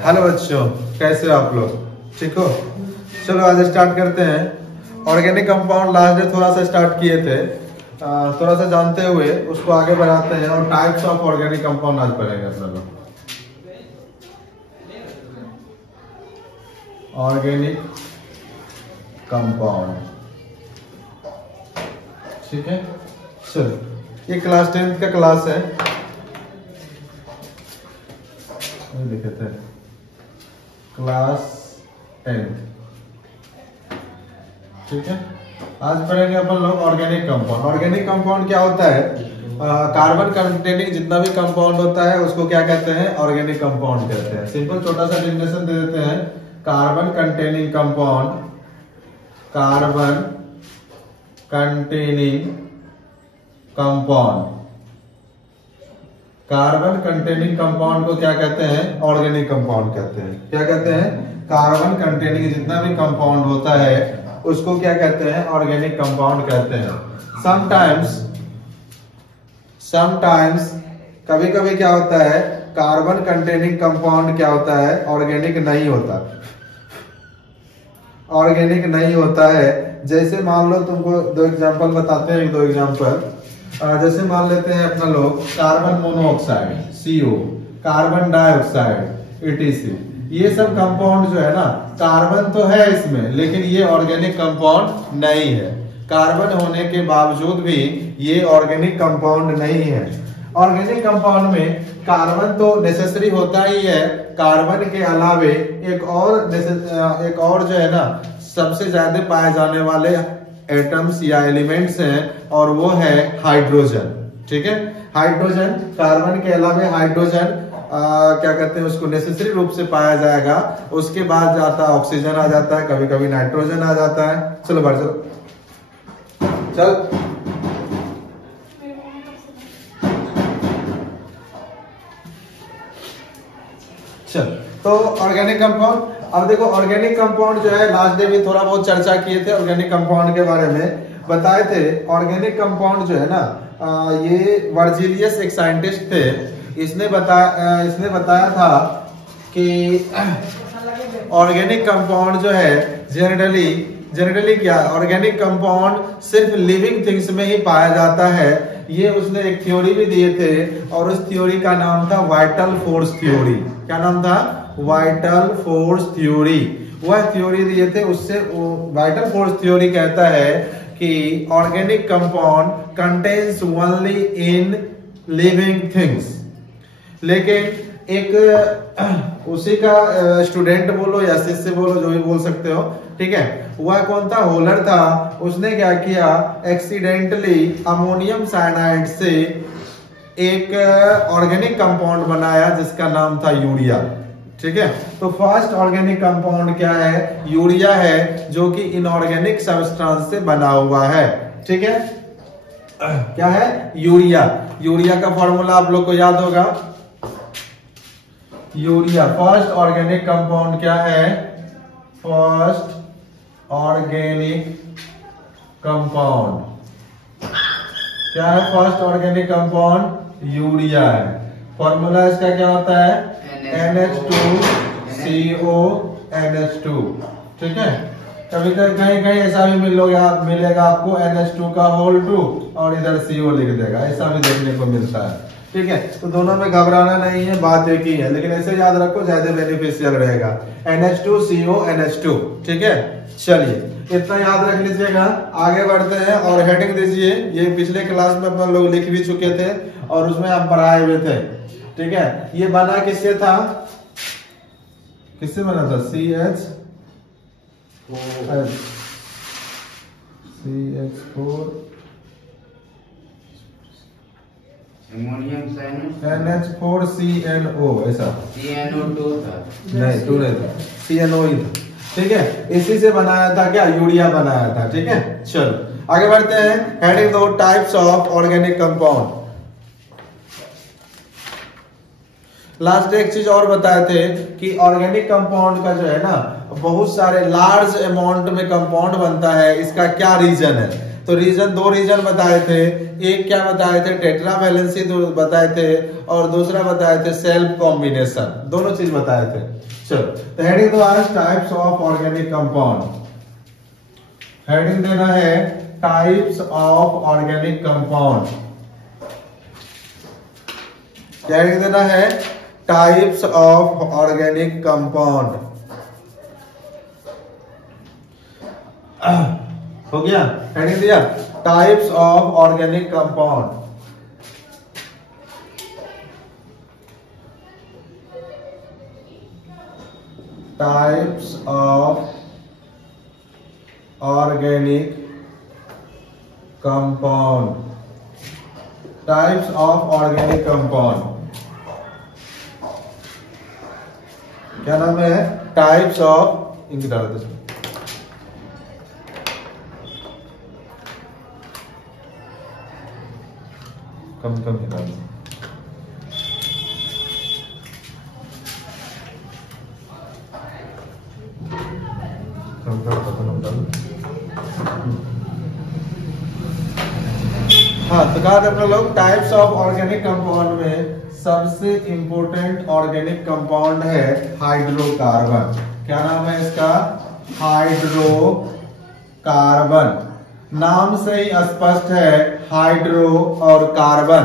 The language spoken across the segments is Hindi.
हेलो बच्चों, कैसे हो आप लोग? ठीक हो? चलो आज स्टार्ट करते हैं। ऑर्गेनिक कंपाउंड लास्ट डे थोड़ा सा स्टार्ट किए थे, थोड़ा सा जानते हुए उसको आगे बढ़ाते हैं और टाइप्स ऑफ ऑर्गेनिक कंपाउंड आज पढ़ेंगे अपना लोग। ऑर्गेनिक कंपाउंड, ठीक है। चलो, ये क्लास 10th का क्लास है, लिखे थे क्लास 10th, ठीक है। आज पढ़ेंगे अपन लोग ऑर्गेनिक कंपाउंड। ऑर्गेनिक कंपाउंड क्या होता है? कार्बन कंटेनिंग जितना भी कंपाउंड होता है उसको क्या कहते हैं? ऑर्गेनिक कंपाउंड कहते हैं। सिंपल छोटा सा डेफिनेशन दे देते हैं। Carbon containing compound, carbon containing compound, carbon containing compound को क्या कहते हैं? ऑर्गेनिक कंपाउंड कहते हैं। क्या कहते हैं? कार्बन कंटेनिंग जितना भी कंपाउंड होता है उसको क्या कहते हैं? ऑर्गेनिक कंपाउंड कहते हैं। समटाइम्स कभी कभी क्या होता है, कार्बन कंटेनिंग कंपाउंड क्या होता है? ऑर्गेनिक नहीं होता, ऑर्गेनिक नहीं होता है। जैसे मान लो, तुमको दो एग्जांपल बताते हैं, एक दो एग्जांपल। जैसे मान लेते हैं अपना लोग carbon monoxide CO, carbon dioxide ETC, ये सब कंपाउंड जो है ना, कार्बन तो है इसमें लेकिन ये ऑर्गेनिक कंपाउंड नहीं है। कार्बन होने के बावजूद भी ये ऑर्गेनिक कंपाउंड नहीं है। ऑर्गेनिक कंपाउंड में कार्बन तो नेसेसरी होता ही है, कार्बन के अलावे एक और जो है ना सबसे ज्यादा पाए जाने वाले एटम्स या एलिमेंट्स हैं, और वो है हाइड्रोजन, ठीक है। हाइड्रोजन, कार्बन के अलावे हाइड्रोजन क्या कहते हैं उसको, नेसेसरी रूप से पाया जाएगा। उसके बाद जाता है ऑक्सीजन आ जाता है, कभी कभी नाइट्रोजन आ जाता है। चलो बढ़ चलो, चल चल। तो ऑर्गेनिक कंपाउंड, अब देखो ऑर्गेनिक कंपाउंड जो है लास्ट डे भी थोड़ा बहुत चर्चा किए थे ऑर्गेनिक कंपाउंड के बारे में, बताए थे। ऑर्गेनिक कंपाउंड जो है ना, ये वर्जिलियस एक साइंटिस्ट थे, इसने बताया था कि ऑर्गेनिक कंपाउंड जो है जनरली क्या, ऑर्गेनिक कंपाउंड सिर्फ लिविंग थिंग्स में ही पाया जाता है। ये उसने एक थ्योरी भी दिए थे, और उस थ्योरी का नाम था वाइटल फोर्स थ्योरी। क्या नाम था? Vital force theory. वह थ्योरी दिए थे, उससे वाइटल फोर्स थ्योरी कहता है कि organic compound contains only in living things. लेकिन एक उसी का स्टूडेंट बोलो या शिष्य बोलो, जो भी बोल सकते हो, ठीक है। वह कौन था? होलर था। उसने क्या किया, एक्सीडेंटली अमोनियम साइनाइड से एक ऑर्गेनिक कंपाउंड बनाया जिसका नाम था यूरिया, ठीक है। तो फर्स्ट ऑर्गेनिक कंपाउंड क्या है? यूरिया है, जो कि इनऑर्गेनिक सब्सटेंस से बना हुआ है, ठीक है। क्या है? यूरिया। यूरिया का फॉर्मूला आप लोग को याद होगा। यूरिया, फर्स्ट ऑर्गेनिक कंपाउंड क्या है? फर्स्ट ऑर्गेनिक कंपाउंड क्या है? फर्स्ट ऑर्गेनिक कंपाउंड यूरिया है। फॉर्मूला इसका क्या होता है? NH2CO NH2, ठीक है। कभी कहीं ऐसा भी मिलेगा आपको NH2 का होल 2 और इधर CO लिख देगा, ऐसा भी देखने को मिलता है, ठीक है। तो दोनों में घबराना नहीं है, बात एक ही है, लेकिन ऐसे याद रखो, ज्यादा बेनिफिशियल रहेगा। NH2CO NH2, ठीक है। चलिए इतना याद रख लीजिएगा, आगे बढ़ते हैं और हेडिंग दीजिए। ये पिछले क्लास में अपन लोग लिख भी चुके थे और उसमें आप पढ़ाए हुए थे, ठीक है। ये बना किससे था? किससे बना था? CH4 NH4CNO, ऐसा CNO2 था, नहीं 2 नहीं था, CNO ही था, ठीक है। इसी से बनाया था क्या? यूरिया बनाया था, ठीक है। चलो आगे बढ़ते हैं। हेडिंग दो, types of organic compound. Last एक चीज और बताए थे कि ऑर्गेनिक कंपाउंड का जो है ना, बहुत सारे लार्ज अमाउंट में कंपाउंड बनता है, इसका क्या रीजन है? तो रीजन, दो रीजन बताए थे। एक क्या बताए थे, टेट्रा वैलेंसी बताए थे, और दूसरा बताए थे सेल्फ कॉम्बिनेशन, दोनों चीज बताए थे। चलो, तो हेडिंग तो आज types of organic compound, heading देना है टाइप्स ऑफ ऑर्गेनिक कंपाउंड। क्या हेडिंग देना है, टाइप्स ऑफ ऑर्गेनिक कंपाउंड। हो गया, हेडिंग दिया types of organic compound. Types of organic compound, types of organic compound, क्या नाम है, टाइप्स ऑफ, इंक डाल दो, कम कम निकाल दो। हाँ, तो कहा था अपने लोग टाइप्स ऑफ ऑर्गेनिक कंपाउंड में सबसे इंपॉर्टेंट ऑर्गेनिक कंपाउंड है हाइड्रोकार्बन। क्या नाम है इसका, हाइड्रोकार्बन। नाम से ही स्पष्ट है, हाइड्रो और कार्बन,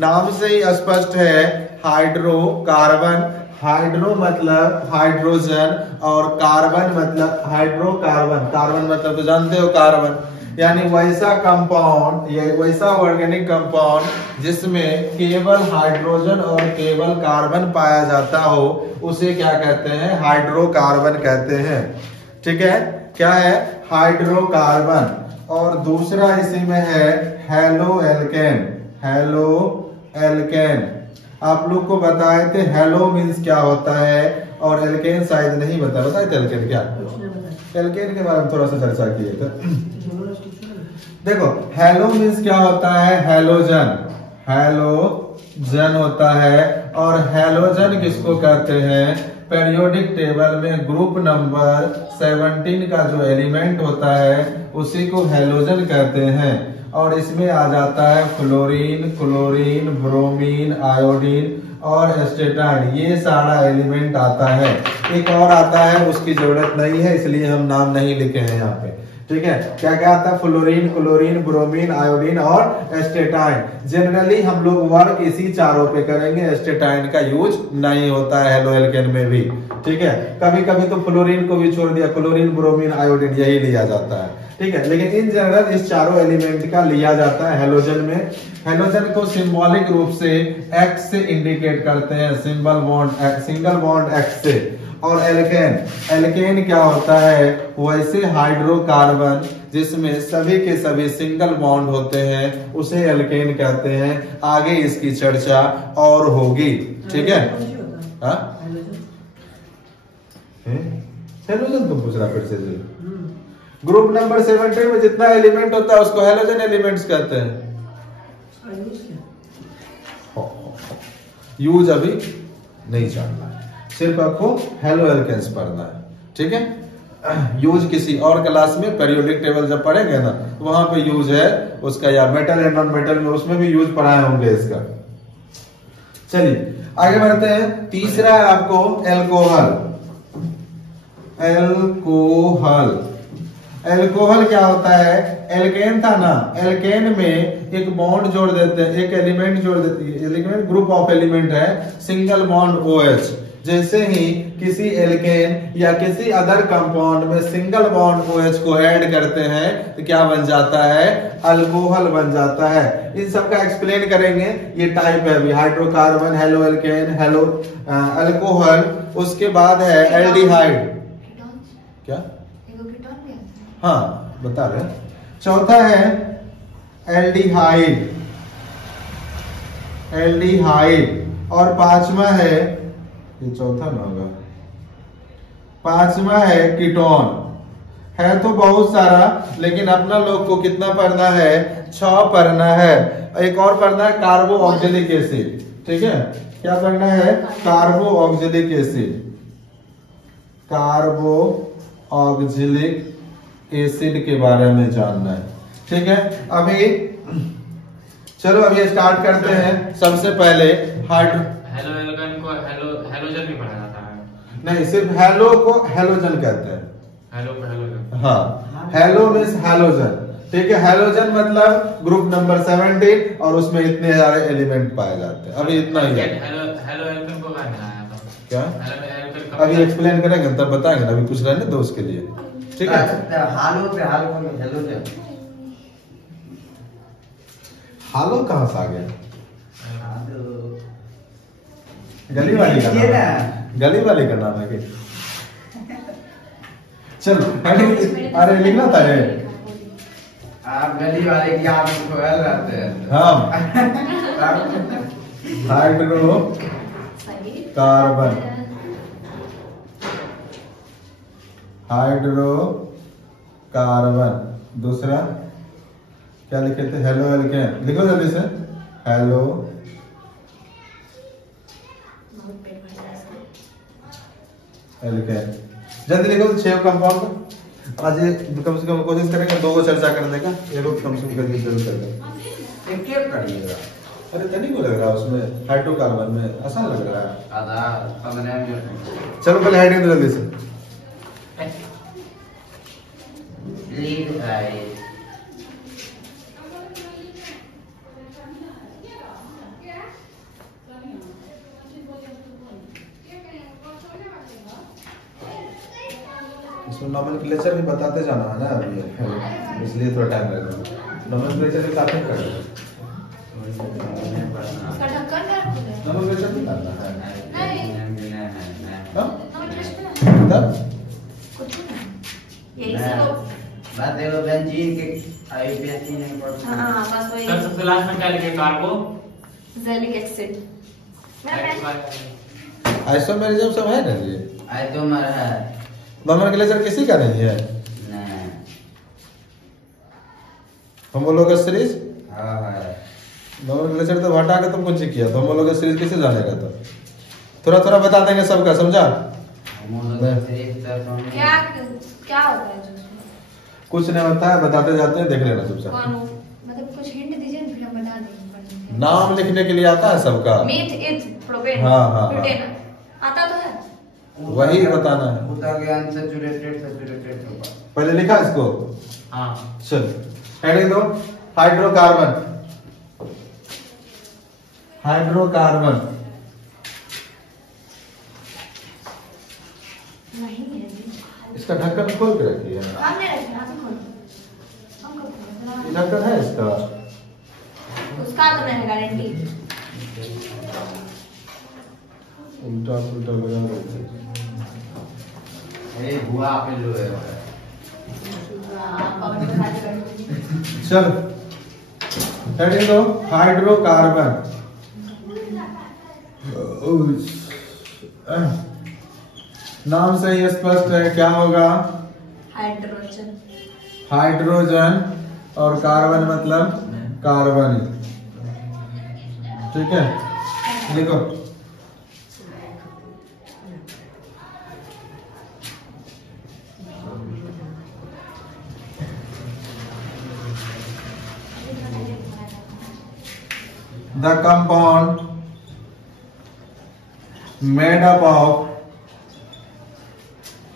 नाम से ही स्पष्ट है हाइड्रोकार्बन। हाइड्रो मतलब हाइड्रोजन और कार्बन मतलब हाइड्रोकार्बन। कार्बन मतलब तो जानते हो कार्बन, यानी वैसा कंपाउंड, ये वैसा ऑर्गेनिक कंपाउंड जिसमें केवल हाइड्रोजन और केवल कार्बन पाया जाता हो, उसे क्या कहते हैं, हाइड्रोकार्बन कहते हैं। ठीक है, क्या है, हाइड्रोकार्बन। और दूसरा इसी में है हेलो एल्केन। हेलो एल्केन आप लोग को बताए थे, हेलो मीन्स क्या होता है, और एल्केन शायद नहीं बताए थे। एल्केन क्या, एल्केन के बारे में थोड़ा सा चर्चा किए थे। देखो, हेलो मीन्स क्या होता है, हेलोजन। हेलोजन होता है, और हेलोजन किसको कहते हैं, पेरियोडिक टेबल में ग्रुप नंबर 17 का जो एलिमेंट होता है उसी को हेलोजन कहते हैं। और इसमें आ जाता है फ्लोरीन, क्लोरीन, ब्रोमीन, आयोडीन और एस्टेटाइन, ये सारा एलिमेंट आता है। एक और आता है, उसकी जरूरत नहीं है इसलिए हम नाम नहीं लिखे हैं यहाँ पे। ठीक है, क्या क्या आता है, फ्लोरीन, क्लोरीन, ब्रोमीन, आयोडीन और एस्टेटाइन। जनरली हम लोग वर्क इसी चारों पे करेंगे, एस्टेटाइन का यूज नहीं होता है हेलो एल्केन में भी। ठीक है, कभी कभी तो फ्लोरीन को भी छोड़ दिया, क्लोरीन, ब्रोमीन, आयोडीन यही लिया जाता है। ठीक है, लेकिन इन जनरल इस चारों एलिमेंट का लिया जाता है हेलोजन में। हेलोजन को सिंबॉलिक रूप से एक्स से इंडिकेट करते हैं, symbol bond, single bond x से। और एल्केन, एल्केन क्या होता है, वैसे हाइड्रोकार्बन जिसमें सभी के सभी सिंगल बॉन्ड होते हैं उसे एल्केन कहते हैं। आगे इसकी चर्चा और होगी। ठीक है, हेलोजन तुम पूछ रहा फिर से जी। ग्रुप नंबर 17 में जितना एलिमेंट होता है उसको हेलोजन एलिमेंट्स कहते हैं। यूज अभी नहीं जानना है, सिर्फ आपको हेलो एल्केन्स पढ़ना है। ठीक है, यूज किसी और क्लास में पेरियोडिक टेबल जब पढ़ेंगे ना वहां पे यूज है उसका, या मेटल एंड नॉन मेटल में उसमें भी यूज पढ़ाए होंगे इसका। चलिए आगे बढ़ते हैं। तीसरा है आपको एल्कोहल। एल्कोहल, एल्कोहल क्या होता है, एल्केन था ना, एल्केन में एक बॉन्ड जोड़ देते हैं, एक एलिमेंट जोड़ देती है, एलिमेंट ग्रुप ऑफ एलिमेंट है, सिंगल बॉन्ड OH। जैसे ही किसी एल्केन या किसी अदर कंपाउंड में सिंगल बॉन्ड OH को ऐड करते हैं तो क्या बन जाता है, अल्कोहल बन जाता है। इन सब का एक्सप्लेन करेंगे, ये टाइप है अभी, hydrocarbon, halo alkane, hello alcohol. उसके बाद है एल्डिहाइड। क्या, हाँ बता रहे। चौथा है एल्डिहाइड, एल्डिहाइड। और पांचवा है, ये चौथा ना होगा, पांचवा है कीटोन। है तो बहुत सारा, लेकिन अपना लोग को कितना पढ़ना है, 6 पढ़ना है। एक और पढ़ना है कार्बो ऑक्जेलिक एसिड। ठीक है, क्या पढ़ना है, कार्बो ऑक्जेलिक एसिड। कार्बो ऑक्जेलिक एसिड के बारे में जानना है। ठीक है, अभी चलो अभी स्टार्ट करते हैं। सबसे पहले हेलो एल्केन को हेलोजन भी पढ़ा जाता है। नहीं, सिर्फ हेलो को हेलोजन कहते हैं। हेलो को हेलोजन, हाँ, हेलो मीन्स हेलोजन, ठीक है। हेलोजन मतलब ग्रुप नंबर 17 और उसमें इतने सारे एलिमेंट पाए जाते हैं। अभी इतना ही है। हेलो एल्केन को कहाँ बनाया था? क्या हेलो एल्केन कब अभी एक्सप्लेन करेंगे तब बताएंगे, अभी पूछ रहे हैं ना दोस्त के लिए, ठीक है। हालो पे हालो में हेलोजन, हालो कहाँ से आ गया? हालो गली वाली का ये नाम ना है, गली वाली का नाम है कि चलो अरे लिखना था ये। आप गली वाले की आप उसको हेल रहते हैं। हाँ, हाइड्रो कार्बन, हाइड्रो कार्बन। दूसरा क्या लिखे थे? Halo alkane. लिखो जल्दी से, हेलो एल्केन। जल्दी लिखो 6 कंपाउंड। आज कम से कम कोशिश करेंगे 2 को चर्चा करने का, एक कम से कम करके जरूर करेंगे। एक क्या करिएगा? अरे तनी को लग रहा है उसमें हाइड्रोकार्बन में आसान लग रहा है। आधा 15 मिनट चलो पहले हाइड्रोजन जल्दी से। लीड राइट इसमें नोमेनक्लेचर भी बताते जाना है ना अभी, इसलिए थोड़ा टाइम लगेगा। नोमेनक्लेचर के साथ ही कर रहे हैं। इसका ढक्कन है? नोमेनक्लेचर भी करना है। हाँ? नहीं, तब कुछ नहीं, यही से लोग। बात देखो बेंजीन के आईपीएससी नहीं पढ़ते। हाँ बस वही। सर सबसे लास्ट में क्या लिखे? कार्बो जेलिक एसिड। मेरा पेन। आइसोमेरिज्म सब है ना जी। आइसोमर है नोमेनक्लेचर किसी का नहीं है। नहीं। होमोलोगस सीरीज, हाँ है। नोमेनक्लेचर तो हटा के तुम कुछ किया तो होमोलोगस सीरीज किसे जानेगा? तो थोड़ा थोड़ा बता देंगे सबका, समझा? क्या क्या होता है जो उसमें? कुछ नहीं होता है, बताते जाते हैं, देख लेना चुपचाप। कौन हो? मतलब कुछ हिंट दीजिए ना, फिर हम बता देंगे पढ़ने के। नाम लिखने के लिए आता है सबका। मीथ, इथ, प्रोपेन, हाँ, हाँ, ब्यूटेन, आता तो है। वही बताना है। उता के अनसैचुरेटेड सैचुरेटेड होगा। पहले लिखा इसको। हाँ। चल हेडिंग दो, हाइड्रोकार्बन, हाइड्रोकार्बन। नहीं है जी। इसका ढक्कन खोल के रखिए। हमने रखा, आप ही खोलो। हम कब खोलें? ये ढक्कन है इसका। उसका तो नहीं है गारंटी। उल्टा उल्टा लगा रहे थे। ए हुआ पे लो है। आप और बता दो। चल हेडिंग दो, हाइड्रोकार्बन। नाम से ही स्पष्ट है क्या होगा? हाइड्रोजन। हाइड्रोजन और कार्बन मतलब कार्बन, ठीक है। लिखो the compound made up of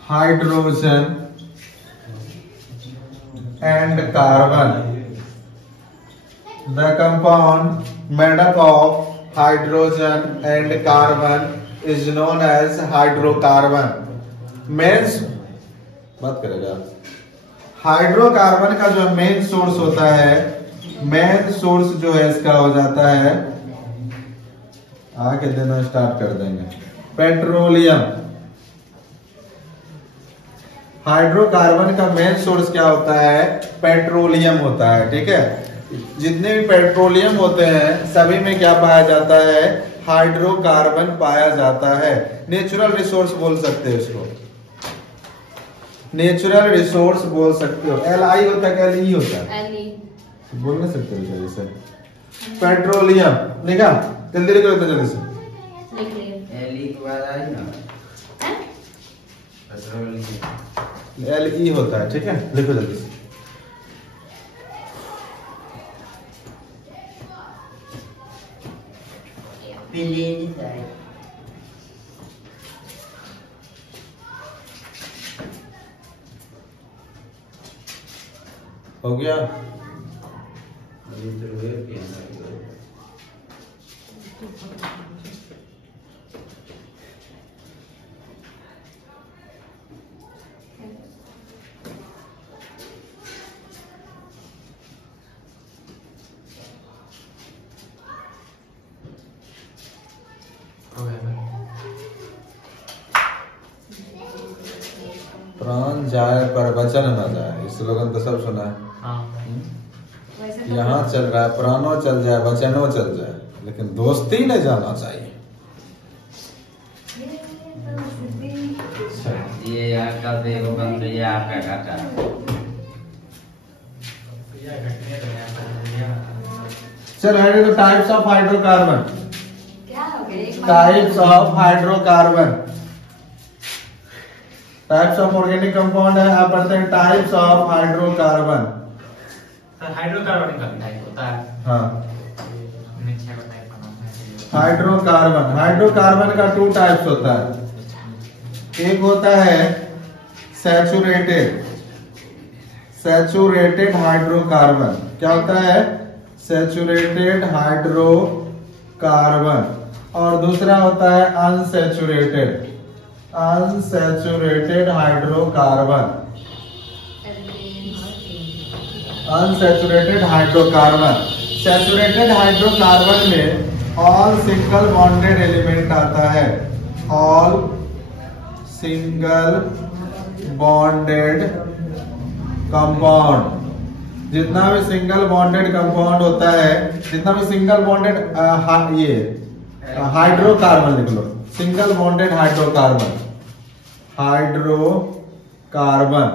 hydrogen and carbon. The compound made up of hydrogen and carbon is known as hydrocarbon. Means बात करेगा हाइड्रोकार्बन का जो मेन सोर्स होता है, मेन सोर्स जो है इसका हो जाता है, आगे देना स्टार्ट कर देंगे, पेट्रोलियम। हाइड्रोकार्बन का मेन सोर्स क्या होता है? पेट्रोलियम होता है, ठीक है। जितने भी पेट्रोलियम होते हैं सभी में क्या पाया जाता है? हाइड्रोकार्बन पाया जाता है। नेचुरल रिसोर्स बोल सकते हो इसको, नेचुरल रिसोर्स बोल सकते हो। Li होता है, Li होता है, एली। बोल नहीं सकते हो जैसे पेट्रोलियम। लिखा? जल्दी लिखो तो जल्दी से। लिख लिए। एली के बाद आई ना हैं? पेट्रोलियम। Li होता है, ठीक है। लिखो जल्दी से। Feeling like. हो गया। हो गया भाई। प्राण जाए पर वचन न जाए, इस स्लोगन तो सब सुना है। हाँ वैसे तो यहाँ चल रहा है प्राणों चल जाए वचनों चल जाए, लेकिन दोस्ती न जाना चाहिए। ये यार कल देखो बंद ये आपका घाटा। या घटने तो यहाँ पर लिया। चलो हेडिंग तो टाइप्स ऑफ हाइड्रोकार्बन। क्या हो गया एक बार- types of hydrocarbon. Types of organic compound है, आप पढ़ते हैं types of hydrocarbon. Sir hydrocarbon का टाइप होता है। हाँ, नीचे का टाइप का नाम है। हाइड्रोकार्बन। हाइड्रोकार्बन का 2 टाइप्स होता है। एक होता है सैचुरेटेड, सैचुरेटेड हाइड्रोकार्बन। क्या होता है? Saturated hydrocarbon. और दूसरा होता है unsaturated, unsaturated hydrocarbon. Unsaturated hydrocarbon. Saturated hydrocarbon में ऑल सिंगल बॉन्डेड एलिमेंट आता है। All single bonded compound. जितना भी सिंगल बॉन्डेड कंपाउंड होता है, जितना भी सिंगल बॉन्डेड ये हाइड्रोकार्बन लिख लो, सिंगल बॉन्डेड हाइड्रोकार्बन। हाइड्रोकार्बन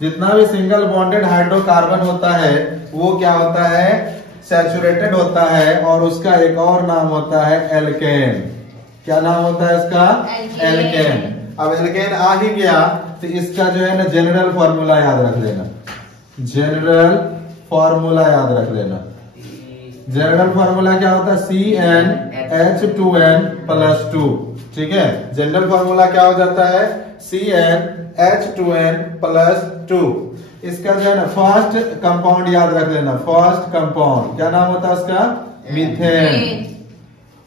जितना भी सिंगल बॉन्डेड हाइड्रोकार्बन होता है वो क्या होता है? सैचुरेटेड होता है। और उसका एक और नाम होता है एल्केन। क्या नाम होता है इसका? एल्केन। अब एल्केन आ ही गया तो इसका जो है ना जनरल फॉर्मूला याद रख लेना। जनरल फॉर्मूला याद रख लेना। जनरल फॉर्मूला क्या होता है? CnH2n plus 2। ठीक है, जनरल फॉर्मूला क्या हो जाता है? CnH2n plus 2। इसका जो है ना फर्स्ट कंपाउंड याद रख लेना। फर्स्ट कंपाउंड क्या नाम होता है उसका? मीथेन।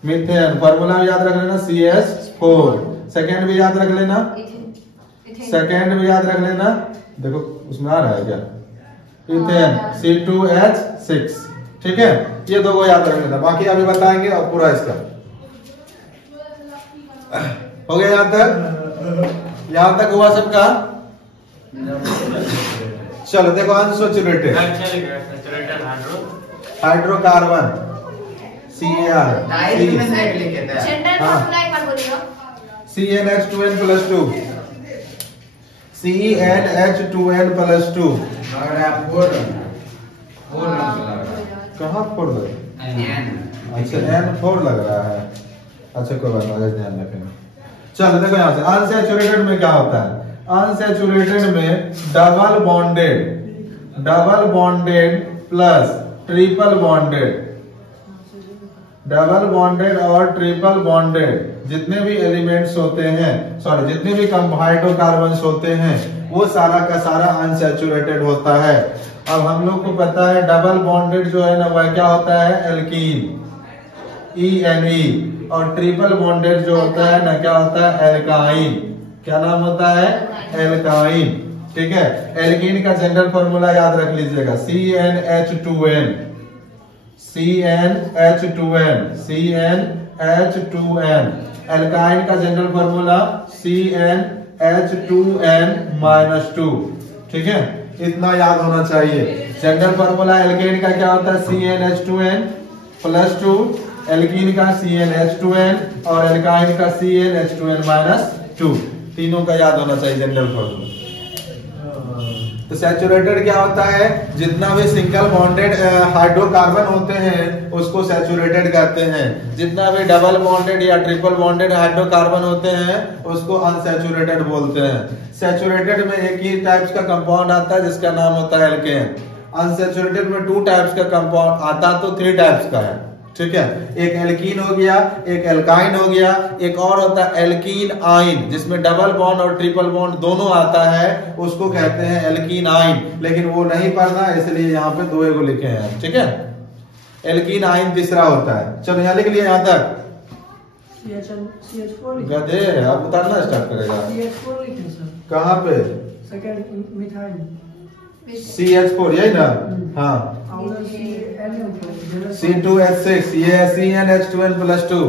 मीथेन फॉर्मूला भी याद रख लेना CH4। सेकेंड भी याद रख लेना, सेकेंड भी याद रख लेना। देखो उसमें आ रहा है क्या? Ethane C2H6। ठीक है, ये दो को याद रख लेना, बाकी अभी बताएंगे और पूरा इसका हो गया। यहां तक हुआ सबका? चलो देखो unsaturated saturated hydrocarbon CAR type में देख लिखे थे। जनरल हाँ। फॉर्मूला एक बार बोलिए। CnH2n plus 2। CnH2n plus 2। मगर आप बोल रहे कहाँ 4 लग रहा है? अच्छा N4 लग रहा है। अच्छा कोई बात नहीं, ध्यान रखेंगे। चलो देखो यहाँ से अनसैचुरेटेड में क्या होता है? अनसैचुरेटेड में double bonded plus triple bonded, double bonded और ट्रिपल बॉन्डेड जितने भी एलिमेंट्स होते हैं, सॉरी जितने भी हाइड्रोकार्बन्स होते हैं वो सारा का सारा अनसैचुरेटेड होता है। अब हम लोग को पता है डबल बॉन्डेड जो है ना वह क्या होता है? Alkene ENE। और ट्रिपल बॉन्डेड जो होता है ना क्या होता है? एल्काइन। क्या नाम होता है? एल्काइन। ठीक है, एल्कीन का जनरल फॉर्मूला याद रख लीजिएगा CnH2n। CnH2n। एल्काइन का जनरल फॉर्मूला CnH2n-2। ठीक है, इतना याद होना चाहिए। जनरल फॉर्मूला एल्केन का क्या होता है? CnH2n plus 2। एल्कीन का CnH2n और एल्काइन का CnH2n-2। तीनों का याद होना चाहिए जनरल फॉर्मूला। तो सैचुरेटेड क्या होता है? जितना भी सिंगल बॉन्डेड हाइड्रोकार्बन होते हैं उसको सैचुरेटेड कहते हैं। जितना भी डबल बॉन्डेड या ट्रिपल बॉन्डेड हाइड्रोकार्बन होते हैं उसको अनसैचुरेटेड बोलते हैं। सैचुरेटेड में एक ही टाइप्स का कंपाउंड आता है जिसका नाम होता है एल्केन। अनसैचुरेटेड में 2 टाइप्स का कंपाउंड आता तो 3 टाइप्स का है। ठीक है। एक एल्कीन हो गया, एक एल्काइन हो गया, एक और होता है एल्कीन आइन जिसमें डबल बॉन्ड और ट्रिपल बॉन्ड दोनों आता है, उसको कहते हैं एल्कीन आइन। लेकिन वो नहीं पढ़ना इसलिए यहाँ पे दो एगो लिखे हैं, ठीक है। एल्कीन आइन तीसरा होता है। चलो यहाँ लिख लिया यहाँ तक। गधे अब उतारना स्टार्ट करेगा। कहाँ पे? CH4 यही ना? हाँ। C2H6 ये CnH2n+2।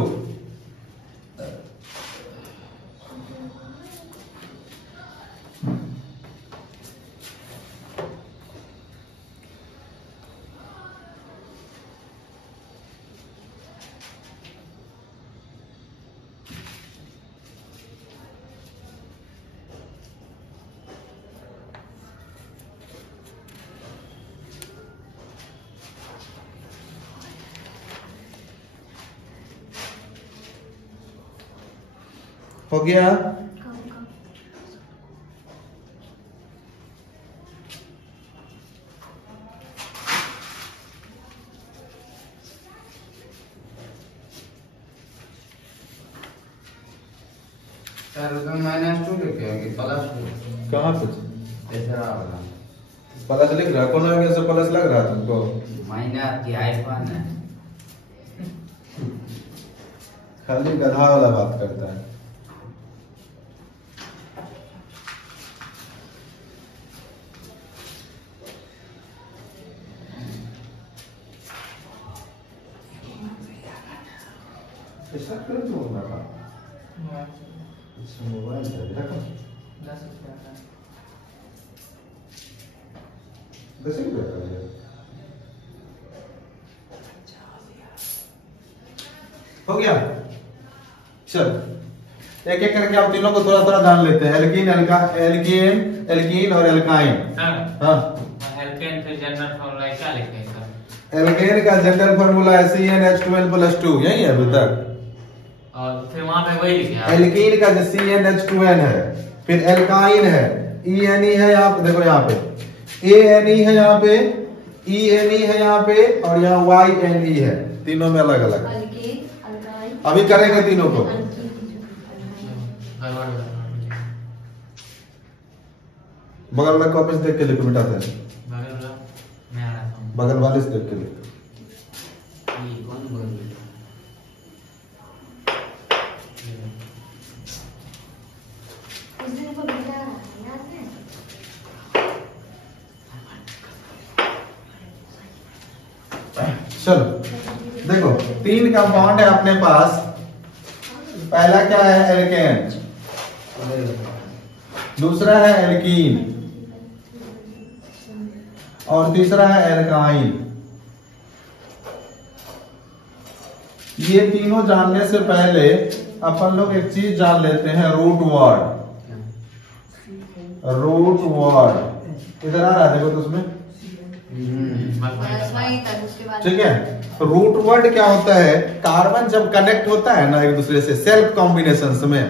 हो गया? सर उसमें -2 लिखे हैं कि +2? कहाँ पे? तीसरा वाला प्लस लिख रहा? कौन आगे से प्लस लग रहा तुमको? माइनस की आईफोन है। खाली गधा वाला बात करता है। ऐसा क्यों बोल रहा था? मोबाइल है रखो। 10 रुपये का है। हो गया? चल एक एक करके आप तीनों को थोड़ा थोड़ा जान लेते हैं। एल्कीन, एल्कीन और एल्काइन। हाँ, एल्केन फिर जनरल फॉर्मूला क्या लिखे हैं सर? एल्केन का जनरल फॉर्मूला है CnH2n+2, यही है अभी तक। और फिर वहां पे वही लिखे हैं। एल्कीन का CnH2n है, फिर एल्काइन है, ENE है यहाँ पे, देखो यहाँ पे ANE है, यहाँ पे ENE है, यहाँ पे और यहाँ YNE है, तीनों में अलग अलग। अभी करेंगे तीनों को। बगल वाला कॉपी देख के लिखो बेटा। बगल वाले से देख के लिखो। चलो देखो, 3 कंपाउंड है अपने पास। पहला क्या है? एल्केन, दूसरा है एल्कीन और तीसरा है एल्काइन। ये तीनों जानने से पहले अपन लोग एक चीज जान लेते हैं, रूट वर्ड। रूट वर्ड इधर आ रहा है, देखो तो उसमें ठीक है। रूट वर्ड क्या होता है? कार्बन जब कनेक्ट होता है ना एक दूसरे से सेल्फ कॉम्बिनेशन में,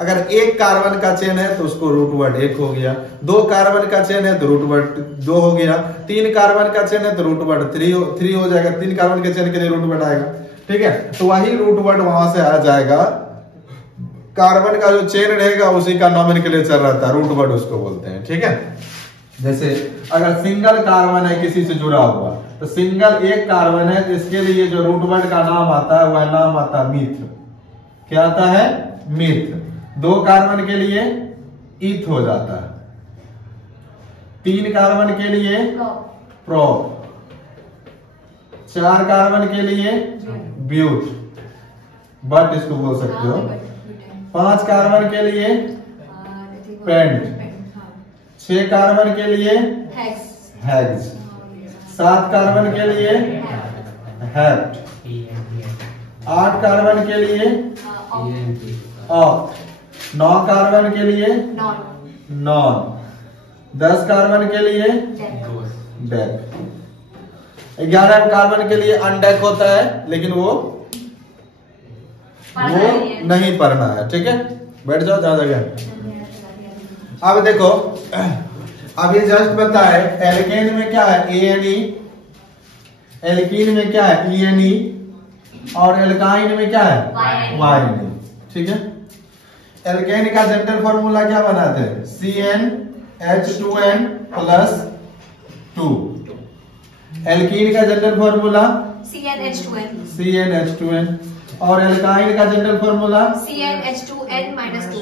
अगर एक कार्बन का चेन है तो उसको रूट वर्ड 1 हो गया, 2 कार्बन का चेन है तो रूट वर्ड 2 हो गया, 3 कार्बन का चेन है तो रूट वर्ड 3 हो जाएगा। 3 कार्बन के चेन के लिए रूट वर्ड आएगा, ठीक है। तो वही रूट वर्ड वहां से आ जाएगा। कार्बन का जो चेन रहेगा उसी का नॉमेनक्लेचर रहता है, रूट वर्ड उसको बोलते हैं, ठीक है। जैसे अगर सिंगल कार्बन है किसी से जुड़ा हुआ, तो सिंगल एक कार्बन है, इसके लिए जो रूट वर्ड का नाम आता है वह नाम आता है मिथ। क्या आता है? मिथ। 2 कार्बन के लिए ईथ हो जाता है, 3 कार्बन के लिए प्रोप, 4 कार्बन के लिए ब्यूट, बट इसको बोल सकते हो, 5 कार्बन के लिए पेंट, 6 कार्बन के लिए हेक्स, 7 कार्बन के लिए हेप्ट, 8 कार्बन के लिए ऑक्ट, 9 कार्बन के लिए नॉन, 10 कार्बन के लिए डेक, 11 कार्बन के लिए अनडेक होता है, लेकिन वो नहीं पढ़ना है, ठीक है। बैठ जाओ, जहां जगह। अब देखो, अब ये जस्ट बताए एल्केन में क्या है? ANE, एल्कीन में क्या है? ENE, और एल्काइन में क्या है? Yne। Yne। ठीक है। एल्केन का जनरल फॉर्मूला क्या बनाते हैं? CnH2n plus 2। एल्कीन का जनरल फॉर्मूला CnH2n। CnH2n। और एल्काइन का जनरल फॉर्मूला CnH2n -2।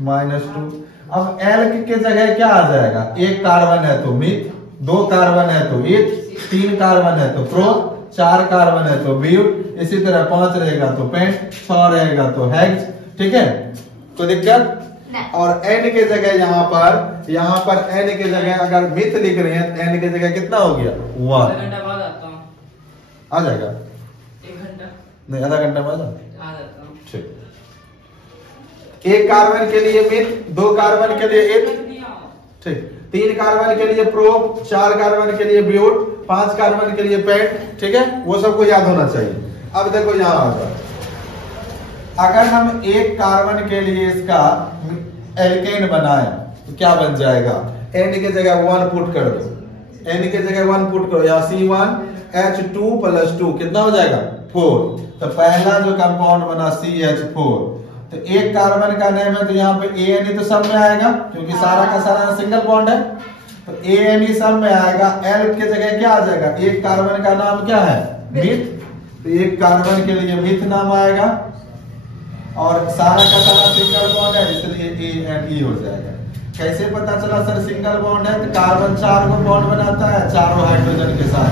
-2। अब एल्क के जगह क्या आ जाएगा? एक कार्बन है तो मिथ, 2 कार्बन है तो ईथ, 3 कार्बन है तो प्रो, 4 कार्बन है तो ब्यूट, इसी तरह 5 रहेगा तो पेंट, 6 रहेगा तो हेक्स। ठीक है, कोई दिक्कत? और n के जगह यहाँ पर n के जगह अगर मिथ लिख रहे हैं तो n के जगह कितना हो गया? 1। घंटा बाद आता हूँ। आ जाएगा? 1 घंटा नहीं, आधा घंटा बाद। आ जाता हूँ। ठीक। 1 कार्बन के लिए मिथ, 2 कार्बन के लिए ईथ, ठीक, 3 कार्बन के लिए प्रो, 4 कार्बन के लिए ब्यूट, 5 कार्बन के लिए पेंट। ठीक है, वो सबको याद होना चाहिए। अब देखो यहाँ आ जाओ, अगर हम 1 कार्बन के लिए इसका एल्केन बनाए तो क्या बन जाएगा? n के जगह 1 पुट कर दो, n के जगह 1 पुट करो, यहाँ C1H2 प्लस 2 कितना हो जाएगा? 4। तो पहला जो कंपाउंड बना CH4, तो 1 कार्बन का नेम है तो यहाँ पे AN तो सब में आएगा क्योंकि सारा का सारा सिंगल बॉन्ड है, तो AN सब में आएगा। L के जगह क्या आ जाएगा? 1 कार्बन का नाम क्या है? मिथ, तो 1 कार्बन के लिए मिथ नाम आएगा और सारा का सारा सिंगल बॉन्ड है इसलिए ANE हो जाएगा। कैसे पता चला सर सिंगल बॉन्ड है? तो कार्बन 4 को बॉन्ड बनाता है, चारों हाइड्रोजन के साथ,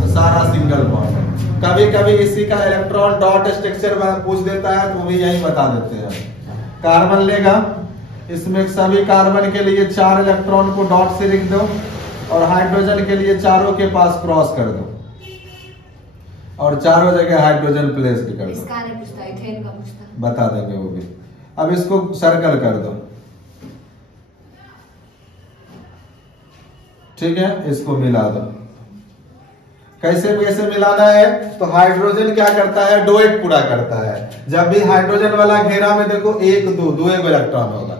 तो सारा सिंगल बॉन्ड है। कभी कभी इसी का इलेक्ट्रॉन डॉट स्ट्रक्चर पूछ देता है तो भी यही बता देते हैं। कार्बन लेगा, इसमें सभी कार्बन के लिए 4 इलेक्ट्रॉन को डॉट से लिख दो और हाइड्रोजन के लिए चारों के पास क्रॉस कर दो और चारों जगह हाइड्रोजन प्लेस भी कर दो। इसका नहीं पूछता, इथेन का पूछता। बता देंगे वो भी। अब इसको सर्कल कर दो, ठीक है, इसको मिला दो। कैसे कैसे मिलाना है? तो हाइड्रोजन क्या करता है? डोएट पूरा करता है। जब भी हाइड्रोजन वाला घेरा में देखो 1 2 इलेक्ट्रॉन होगा,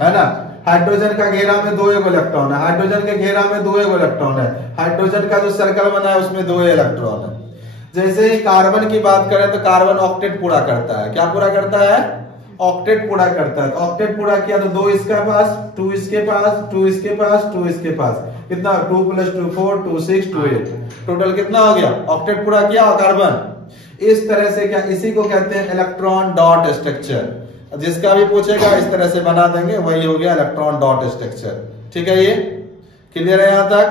है ना? हाइड्रोजन का घेरा में 2 इलेक्ट्रॉन है, हाइड्रोजन के घेरा में 2 इलेक्ट्रॉन है, हाइड्रोजन का जो सर्कल बना है उसमें 2 इलेक्ट्रॉन है। जैसे ही कार्बन की बात करें तो कार्बन ऑक्टेट पूरा करता है। क्या पूरा करता है? ऑक्टेट पूरा करता है। तो ऑक्टेट पूरा किया तो 2 इसके पास, 2 इसके पास, 2 इसके पास, 2 इसके पास, कितना? 2 + 2 4, 2 6, 2 8, टोटल कितना हो गया? ऑक्टेट पूरा किया कार्बन। इस तरह से क्या, इसी को कहते हैं इलेक्ट्रॉन डॉट स्ट्रक्चर। जिसका भी पूछेगा इस तरह से बना देंगे, वही हो गया इलेक्ट्रॉन डॉट स्ट्रक्चर। ठीक है, ये क्लियर है यहाँ तक?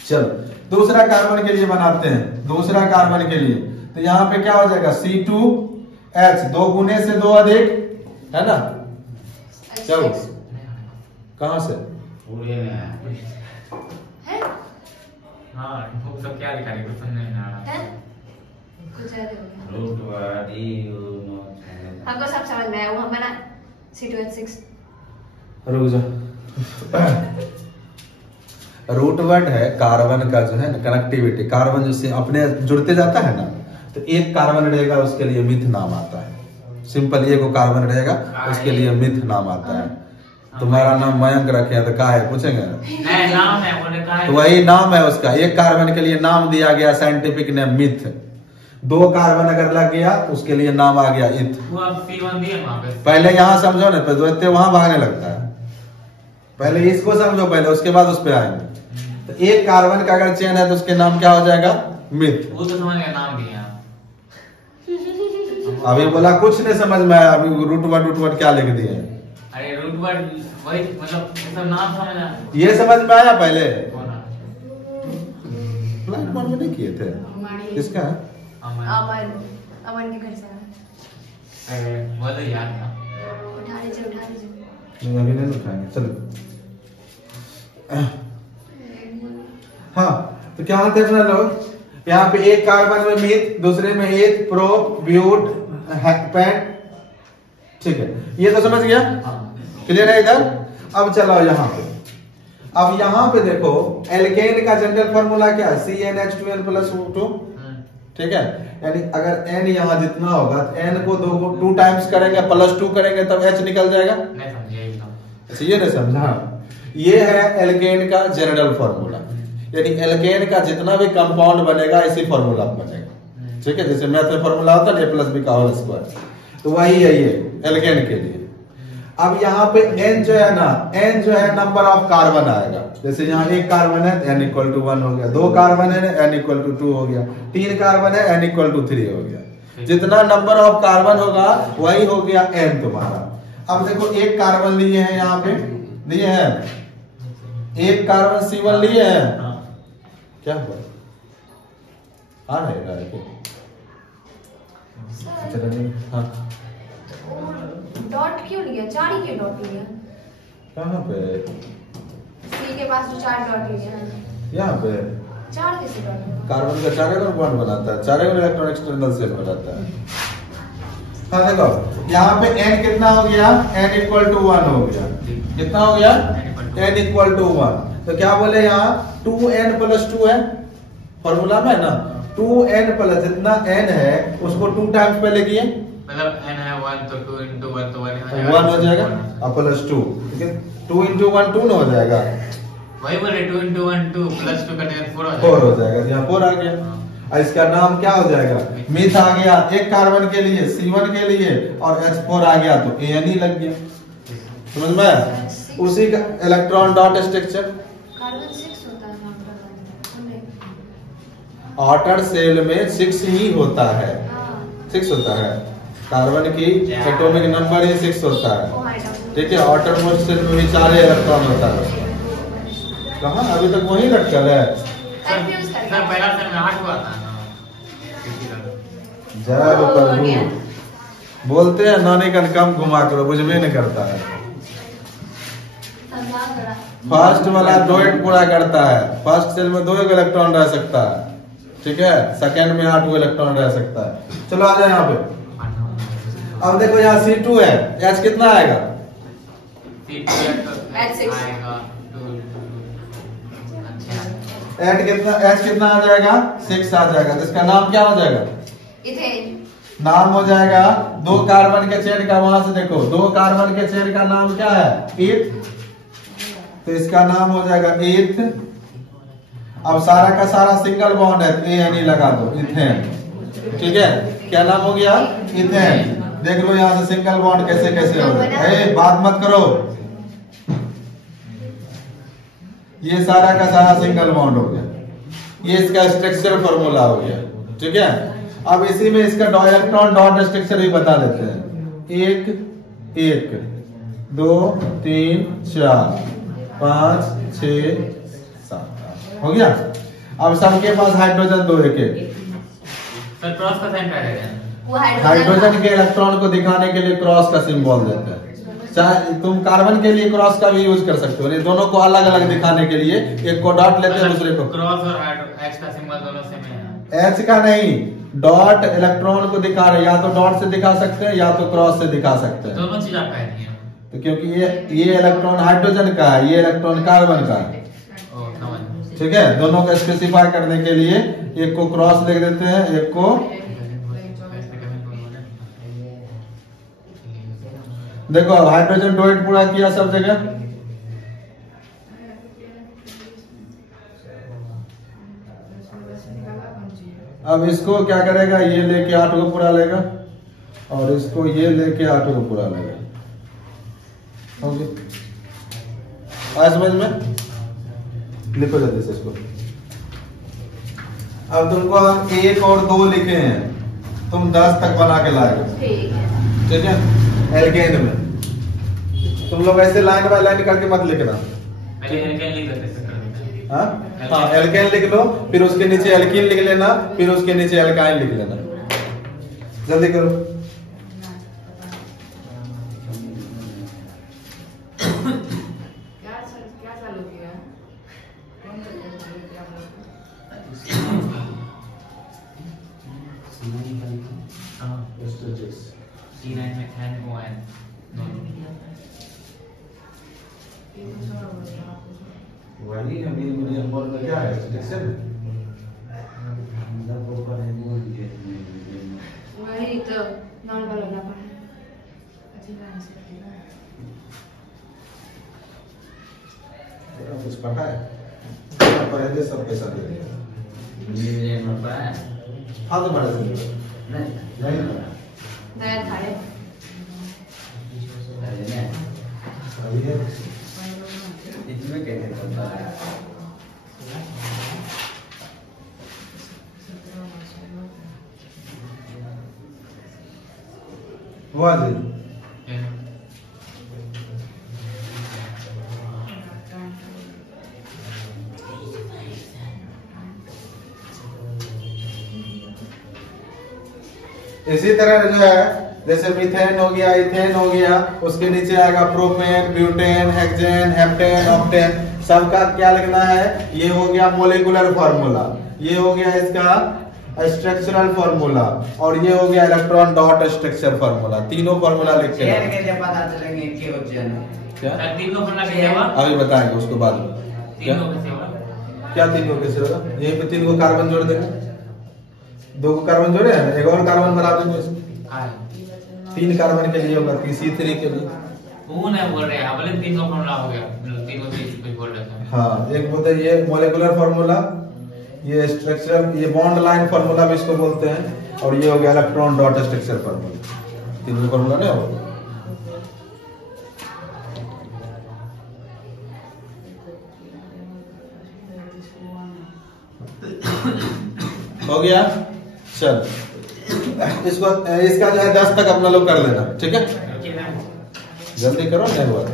चलो दूसरा कार्बन के लिए बनाते हैं। दूसरा कार्बन के लिए तो यहाँ पे क्या हो जाएगा? C2H, 2 गुने से 2 अधिक, है ना? चलो कहां से? पूरे में है? हाँ, वो सब क्या लिखा है कुछ समझ नहीं आ रहा। है? कुछ ऐसे हो गया। रूट वर्ड यू हमको सब समझ में आया। वो हम बना C2H6। रुक जा। रूट वर्ड है कार्बन का जो है ना कनेक्टिविटी। कार्बन जो से अपने जुड़ते जाता है ना, तो 1 कार्बन रहेगा उसके लिए मिथ नाम आता है। सिंपल 1 कार्बन रहेगा उसके लिए मिथ नाम आता है। तुम्हारा नाम मयंक रखे हैं तो क्या है पूछेंगे? नहीं, नाम है बोले कहा है। तो वही नाम है उसका। 1 कार्बन के लिए नाम दिया गया साइंटिफिक नेम मिथ। 2 कार्बन अगर लग गया तो उसके लिए नाम आ गया इथ। वो अब C1 दिए वहां पे। पहले यहाँ समझो ना, तो वहां भागने लगता है। पहले इसको समझो पहले, उसके बाद उस पर आएंगे। तो 1 कार्बन का अगर चेन है तो उसके नाम क्या हो जाएगा? मिथ। वो तो समझ गया, नाम दिया। अभी बोला कुछ नहीं समझ में आया, अभी रूट वर्ड क्या लिख दिए? अरे रूट वर्ड वही मतलब ये सब नाम समझ आया। ये समझ में आया पहले? कौन है? फ्लाइट मोड में नहीं किए थे। किसका है? अमन। अमन के घर से आया। अरे वो तो याद था। उठा लीजिए, उठा लीजिए। नहीं अभी नहीं उठाएंगे, चलो। हाँ, तो क्या होते हैं लोग? यहाँ पे 1 कार्बन में मिथ, दूसरे में ईथ, प्रो, ब्यूट, पेंट। ठीक है, ये तो समझ गया? क्लियर है इधर? अब चलो यहाँ पे। अब यहाँ पे देखो एल्केन का जनरल फॉर्मूला क्या है? CnH2n plus 2। ठीक है, यानी अगर n यहाँ जितना होगा तो n को 2 टाइम्स करेंगे प्लस 2 करेंगे तब H निकल जाएगा। नहीं समझे एकदम। अच्छा ये नहीं समझा? ये है एल्केन का जनरल फॉर्मूला। यानी एल्केन का जितना भी कंपाउंड बनेगा इसी फॉर्मूला बनेगा। ठीक है, जैसे मैथ में फॉर्मूला होता है a + b का होल स्क्वायर, तो वही है ये एल्केन के लिए। अब यहाँ पे n जो है ना, n जो है नंबर ऑफ कार्बन आएगा। जैसे यहाँ एक कार्बन है n = 1 हो गया, 2 कार्बन है n = 2 हो गया, 3 कार्बन है n = 3 हो गया। जितना नंबर ऑफ कार्बन होगा वही हो गया n तुम्हारा। अब देखो एक कार्बन लिए हैं, यहाँ पे लिए हैं एक कार्बन C1 लिए हैं, क्या हुआ आ रहेगा हाँ डॉट क्यों लिया? 4 ही क्यों डॉट लिया? कहाँ पे? सी के पास तो 4 डॉट लिया। यहाँ पे 4 कैसे डॉट? कार्बन का 4 बॉन्ड बनाता है, 4 इलेक्ट्रॉन एक्सटर्नल सेल में रहता है। हाँ देखो यहाँ पे n कितना हो गया, n = 1 हो गया। कितना हो गया? n = 1। तो क्या बोले यहाँ 2n + 2 है फॉर्मूला में ना, 2n प्लस जितना n है उसको 2 टाइम्स पहले किए, मतलब n है 1 तो 2 × 1 तो 1 हो जाएगा और प्लस 2, ठीक है 2 × 1 2 हो जाएगा, वही बोले 2 × 1 2 प्लस 2 करने 4 हो जाएगा। यहाँ 4 आ गया और इसका नाम क्या हो जाएगा, मिथ आ गया। एक कार्बन के लिए C1 के लिए और H4 आ गया तो AN ही लग गया, समझ में? उसी का इलेक्ट्रॉन डॉट स्ट्रक्चर कार्बन 6 होता है ना, आउटर सेल में 6 ही होता है, हां 6 होता है। कार्बन की एटॉमिक नंबर ही 6 होता है, ठीक है। आउटर मोस्ट सेल में भी 4 इलेक्ट्रॉन होता है। कहाँ अभी तक वही लटकल है? कंफ्यूज कर सर पहला सेल में 8 हुआ था ना। जय प्रभु, बोलते हैं नानी का कम घुमा करो, बुझबे नहीं करता है। फर्स्ट वाला 2 पूरा करता है, फर्स्ट सेल में 2 इलेक्ट्रॉन रह सकता है, ठीक है। सेकंड में 8 इलेक्ट्रॉन रह सकता है। चलो आ जाए यहाँ पे। अब देखो यहाँ C2 है, H कितना आएगा? H6 आएगा 2 अच्छा H कितना आ जाएगा? 6 आ जाएगा। तो इसका नाम क्या हो जाएगा? इथेन। नाम हो जाएगा 2 कार्बन के चेन का, वहां से देखो 2 कार्बन के चेन का नाम क्या है? ईथ। तो इसका नाम हो जाएगा ईथ। अब सारा का सारा सिंगल बॉन्ड है तो AN लगा दो, इथेन, ठीक है। क्या नाम हो गया? इथेन। देख लो यहाँ से सिंगल बॉन्ड कैसे कैसे हो रहा है, बात मत करो। ये सारा का सारा सिंगल बॉन्ड हो गया, ये इसका स्ट्रक्चर फॉर्मूला हो गया, ठीक है। अब इसी में इसका इलेक्ट्रॉन डॉट स्ट्रक्चर भी बता देते हैं। 1 1 2 3 4 5 6 7 हो गया। अब सबके पास हाइड्रोजन 2 1 सर क्रॉस का साइन क्या है? वो हाइड्रोजन के इलेक्ट्रॉन को दिखाने के लिए क्रॉस का सिंबल देते हैं। चाहे तुम कार्बन के लिए क्रॉस का भी यूज कर सकते हो, दोनों को अलग अलग दिखाने के लिए एक को डॉट लेते हैं, दूसरे को क्रॉस और H का सिंबल दोनों सेम है। H का नहीं, डॉट इलेक्ट्रॉन को दिखा रहे, या तो डॉट से दिखा सकते हैं या तो क्रॉस से दिखा सकते हैं। दोनों चीज आपका है नहीं है। तो क्योंकि ये इलेक्ट्रॉन हाइड्रोजन का है, ये इलेक्ट्रॉन कार्बन का है, ओ समझ। ठीक है। दोनों को स्पेसिफाई करने के लिए एक को क्रॉस लिख देते हैं, एक को देखो। अब हाइड्रोजन 2 पूरा किया सब जगह। अब इसको क्या करेगा, ये लेके 8 को पूरा लेगा और इसको ये लेके 8 को पूरा लेगा, आया समझ में? लिखो जल्दी से इसको। अब तुमको हम 1 और 2 लिखे हैं, तुम 10 तक बना के लाएगा, ठीक है। एल्केन में तुम लोग ऐसे लाइन बाय लाइन करके मत लिखना, पहले एल्केन लिख देते हैं। हाँ एल्केन लिख लो, फिर उसके नीचे एल्कीन लिख लेना, फिर उसके नीचे एल्काइन लिख लेना। जल्दी करो। क्या चालू किया? C9 में NON वही है मीडियम बॉल का क्या है स्ट्रक्चर वही तो नॉर्मल वाला पर कुछ पढ़ा है पहले सब पैसा दे दिया। ये पता है हाथ मारे से नहीं नया थाड़े सही है। इसमें कैसे चलता है? वाजिब इसी तरह जो है जैसे मीथेन हो गया, इथेन हो गया, उसके नीचे आएगा propane, butane, hexane, heptane, octane, सबका क्या लिखना है? ये हो गया मोलिकुलर फार्मूला, ये हो गया इसका स्ट्रक्चरल फार्मूला, और ये हो गया इलेक्ट्रॉन डॉट स्ट्रक्चर फार्मूला। तीनों फार्मूला लिख के चेयर कैसे पता चलेंगे कि हो चेयर? क्या तीनों फंडा कैसे हुआ? अभी बताएंगे उसको बाद में। क्या तीनों कैसे हुआ? क्या तीन को कैसे होगा? यहीं पे 3 को कार्बन जोड़ देंगे, 2 को कार्बन जोड़े हैं, एक और कार्बन बना देंगे इसमें। 3 कार्बन के लिए होगा, C3 के लिए। वो नहीं बोल रहे हैं, बोले तीन का फॉर्मूला हो गया, तीनों चीज कुछ बोल रहे थे। हाँ, एक बोलते हैं ये मोलिकुलर फार्मूला, ये स्ट्रक्चरल, ये बॉन्ड लाइन फार्मूला भी इसको बोलते हैं, और ये हो गया इलेक्ट्रॉन डॉट स्ट्रक्चर फार्मूला। तीनों फार्मूला नहीं होगा। हो गया, चल इसको, इसका जो है 10 तक अपना लोग कर लेना, ठीक है? जल्दी करो, नहीं हुआ।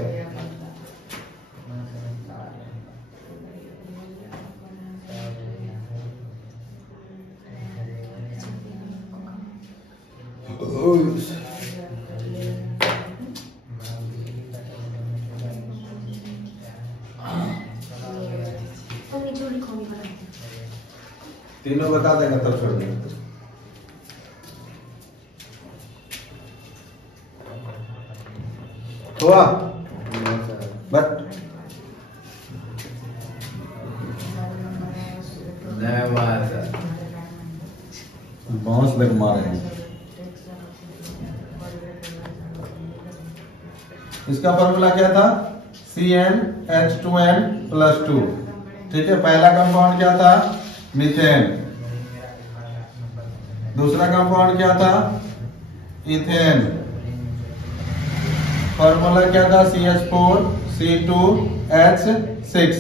तीनों बता देगा तब छोड़ देंगे। हुआ बट बाउंस लग मारे। इसका फॉर्मूला क्या था? CnH2n+2, ठीक है? पहला कंपाउंड क्या था? मीथेन। दूसरा कंपाउंड क्या था? इथेन। फॉर्मूला क्या था? CH4C2H6।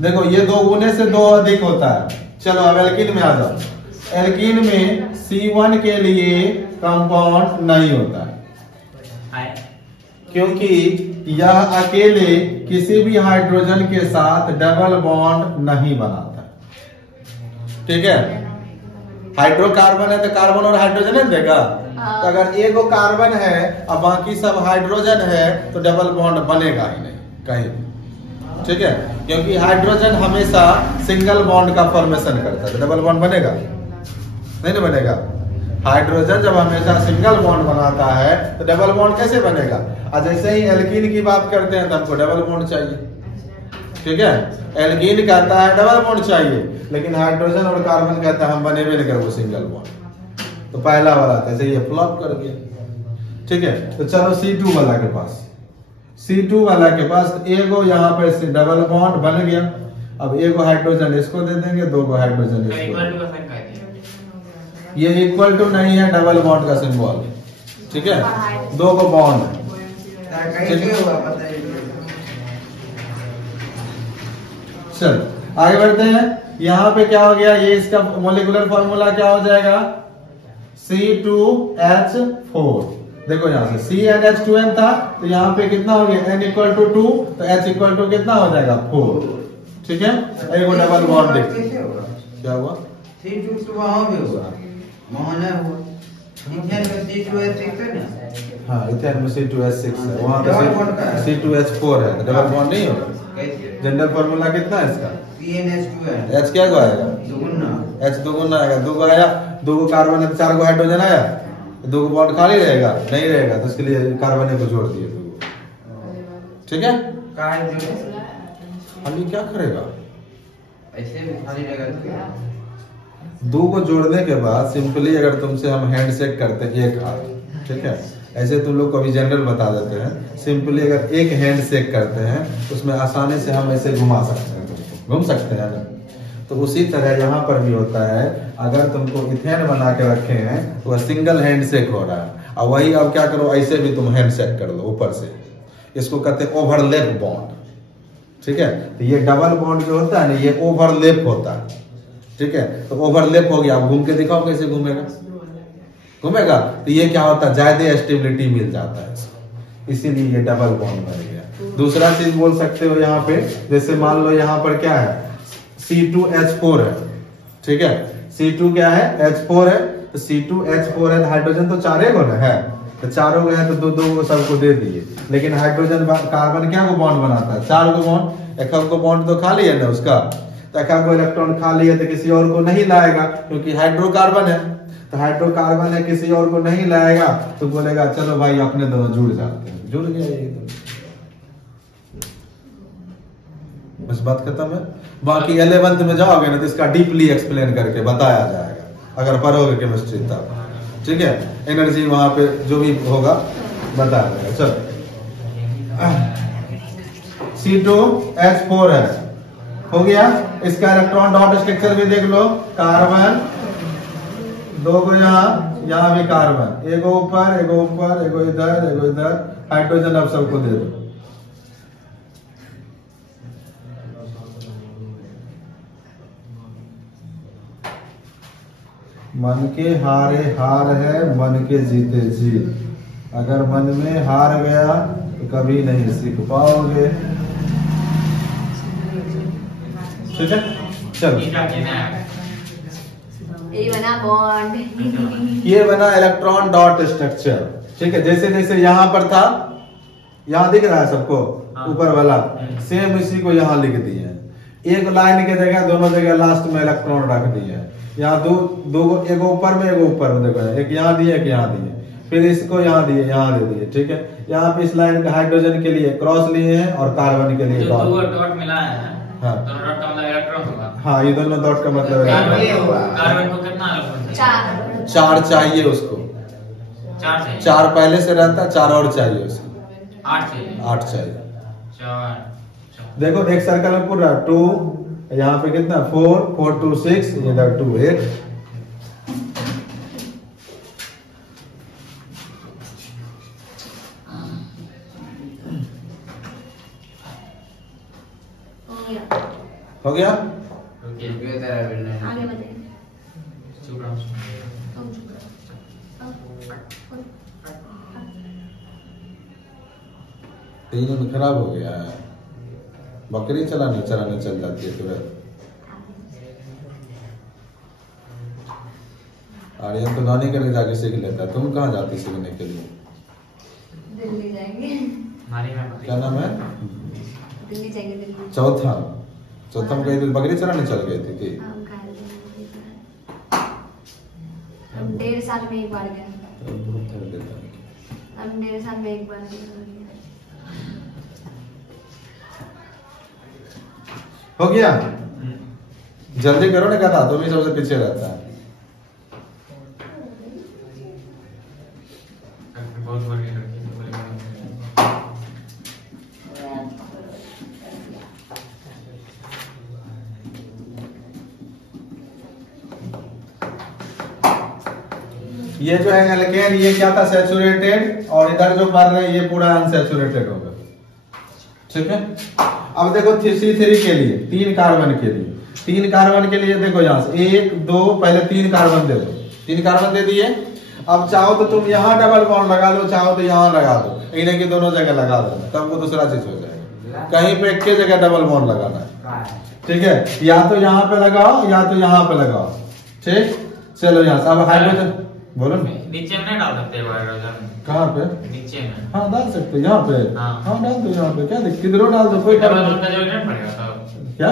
देखो ये 2 गुने से 2 अधिक होता है। चलो अब एल्कीन में आ जाओ। एल्कीन में C1 के लिए कंपाउंड नहीं होता है, क्योंकि यह अकेले किसी भी हाइड्रोजन के साथ डबल बॉन्ड नहीं बनाता, ठीक है? हाइड्रोकार्बन है तो कार्बन और हाइड्रोजन है देगा। तो अगर एक कार्बन है और बाकी सब हाइड्रोजन है तो डबल बॉन्ड बनेगा ही नहीं कहीं भी, ठीक है? क्योंकि हाइड्रोजन हमेशा सिंगल बॉन्ड का फॉर्मेशन करता है, तो डबल बॉन्ड बनेगा नहीं ना बनेगा। हाइड्रोजन जब हमेशा सिंगल बॉन्ड बनाता है तो डबल बॉन्ड कैसे बनेगा? और जैसे ही एल्कीन की बात करते हैं तो हमको डबल बॉन्ड चाहिए, ठीक है? एल्कीन कहता है डबल बॉन्ड चाहिए, लेकिन हाइड्रोजन और कार्बन कहता है हम बनेबे नहीं करेंगे सिंगल बॉन्ड। तो पहला वाला था ये फ्लॉप कर गया, ठीक है? तो चलो C2 वाला के पास। C2 वाला के पास एगो यहाँ पे डबल बॉन्ड बन गया। अब एगो हाइड्रोजन इसको दे देंगे, 2 गो हाइड्रोजन इसको। ये इक्वल टू नहीं है डबल बॉन्ड का सिंबल, ठीक है? 2 गो बॉन्ड है। चल आगे बढ़ते हैं। यहाँ पे क्या हो गया? ये इसका मोलिकुलर फॉर्मूला क्या हो जाएगा? C2H4। देखो यहाँ से CnH2n था तो यहाँ पे कितना हो गया? n = 2 तो H = कितना हो जाएगा? 4, ठीक है? एक डबल बॉन्ड देख क्या हुआ? C2 तो वहां भी हुआ, वहां ना हुआ। इथेन में C2H6 है ना? हाँ, इथेन में C2H6 है, वहाँ पे C2H4 है, डबल बॉन्ड नहीं होगा। जनरल फॉर्मूला कितना है इसका? CnH2n। H क्या को आएगा? दुगुना। H दुगुना आएगा। 2 गो आया, 2 गो कार्बन है, 4 गो हाइड्रोजन आया, 2 गो बॉन्ड खाली रहेगा? नहीं रहेगा, तो इसके लिए कार्बन को जोड़ दिए 2 गो, ठीक है? खाली क्या करेगा? ऐसे भी खाली रहेगा तो क्या? 2 को जोड़ने के बाद सिंपली अगर तुमसे हम हैंड शेक करते हैं एक हाथ, ठीक है? ऐसे तुम लोग को अभी जनरल बता देते हैं। सिंपली अगर एक हैंड शेक करते हैं उसमें आसानी से हम ऐसे घुमा सकते हैं, तुमको घूम सकते हैं ना? तो उसी तरह यहाँ पर भी होता है, अगर तुमको इथेन बना के रखे हैं तो वह सिंगल हैंड शेक हो रहा है, और वही अब क्या करो, ऐसे भी तुम हैंड शेक कर लो ऊपर से, इसको कहते हैं ओवरलैप बॉन्ड। ठीक है, तो ये डबल बॉन्ड जो होता है ना, ये ओवरलैप होता है। ठीक है, तो ओवरलैप हो गया। अब घूम के दिखाओ कैसे घूमेगा, घूमेगा। तो ये क्या होता है, ज्यादा स्टेबिलिटी मिल जाता है इसको, इसीलिए ये डबल बॉन्ड बन गया। दूसरा चीज बोल सकते हो यहाँ पे, जैसे मान लो यहाँ पर क्या है, C2H4 है। ठीक है, C2 क्या है, H4 है, तो C2H4 है, हाइड्रोजन तो चारे को ना है, तो चारों को है तो दो दो को सबको दे दिए। लेकिन हाइड्रोजन कार्बन क्या को बॉन्ड बनाता है, 4 को बॉन्ड। एक को बॉन्ड तो खाली है ना उसका, तो एक को इलेक्ट्रॉन खाली है तो किसी और को नहीं लाएगा, क्योंकि हाइड्रोकार्बन है। तो हाइड्रोकार्बन है, किसी और को नहीं लाएगा, तो बोलेगा चलो भाई अपने दोनों जुड़ जाते हैं, जुड़ गया ये तो। बस बात खत्म है। बाकी 11th में जाओगे ना तो इसका डीपली एक्सप्लेन करके बताया जाएगा, अगर पढ़ोगे केमिस्ट्री तब। ठीक है, एनर्जी वहां पे जो भी होगा बताया जाएगा। चलो, C2H4 है, हो गया। इसका इलेक्ट्रॉन डॉट स्ट्रक्चर भी देख लो, कार्बन 2 को यहाँ भी कार्बन, एगो ऊपर एगो ऊपर, एगो इधर एगो इधर, हाइड्रोजन अब सबको दे दो। मन के हारे हार है, मन के जीते जीत। अगर मन में हार गया तो कभी नहीं सीख पाओगे। ठीक है, चलो, ये बना बॉन्ड, ये बना इलेक्ट्रॉन डॉट स्ट्रक्चर। ठीक है, जैसे जैसे यहाँ पर था, यहाँ दिख रहा है सबको ऊपर वाला, सेम इसी को यहाँ लिख दिए। एक लाइन के जगह दोनों जगह लास्ट में इलेक्ट्रॉन रख दिए। यहाँ दो एगो ऊपर में एगो ऊपर में, देखो एक यहाँ दिए एक यहाँ दिए, फिर इसको यहाँ दिए यहाँ दे दिए। ठीक है, यहाँ पे इस लाइन का हाइड्रोजन के लिए क्रॉस लिए हैं और कार्बन के लिए डॉट मिला है। हाँ, दोनों डॉट का मतलब इलेक्ट्रॉन होगा। हाँ, ये दोनों डॉट का मतलब है कार्बन को कितना इलेक्ट्रॉन चाहिए? 4 चाहिए उसको। 4 चाहिए। 4 पहले से रहता है, 4 और चाहिए उसको। 8 चाहिए। 8 चाहिए। 4 देखो एक सर्कल में पूरा 2, यहाँ पे कितना 4 4 2 6, इधर 2 8। हो गया। ओके, आगे बताइए। चुप रहो। तीनों में खराब हो गया है, बकरी चलाने चल जाती है तुरंत। आर्यन तो नानी करके जाके सीख लेता है, तुम कहाँ जाती सीखने के लिए? दिल्ली जाएंगे। नानी में क्या नाम है? दिल्ली जाएंगे, दिल्ली। चौथा में गई थी, बकरी चलाने चल गई थी कि? हम 1.5 साल में एक बार गए। बहुत थक देता है। हम 1.5 साल में एक बार गए। हो गया, जल्दी करो ना, कहा तुम ही सबसे पीछे रहता है। बहुत बड़ी लड़की ये जो है एल्केन, ये क्या था, सैचुरेटेड, और इधर जो पढ़ रहे हैं ये पूरा अनसैचुरेटेड होगा। ठीक है, अब देखो C3 के लिए 3 कार्बन के लिए, 3 कार्बन के लिए देखो यहाँ से 1 2, पहले 3 कार्बन दे दो, 3 कार्बन दे दिए। अब चाहो तो तुम यहाँ डबल बॉन्ड लगा लो, चाहो तो यहाँ लगा दो, इन्हें की दोनों जगह लगा दो, तब वो दूसरा चीज हो जाएगा। कहीं पे एक ही जगह डबल बॉन्ड लगाना है। ठीक है, या तो यहाँ पे लगाओ या तो यहाँ पे लगाओ। ठीक, चलो यहाँ से। अब हाइड्रोजन बोलो, नीचे में नहीं डाल सकते हाइड्रोजन? कहाँ पे? नीचे में। हाँ डाल सकते, यहाँ पे। हाँ डाल दो यहाँ पे, क्या किधरों डाल दो, कोई डबल बॉन्ड का जरूरत नहीं पड़ेगा तब। क्या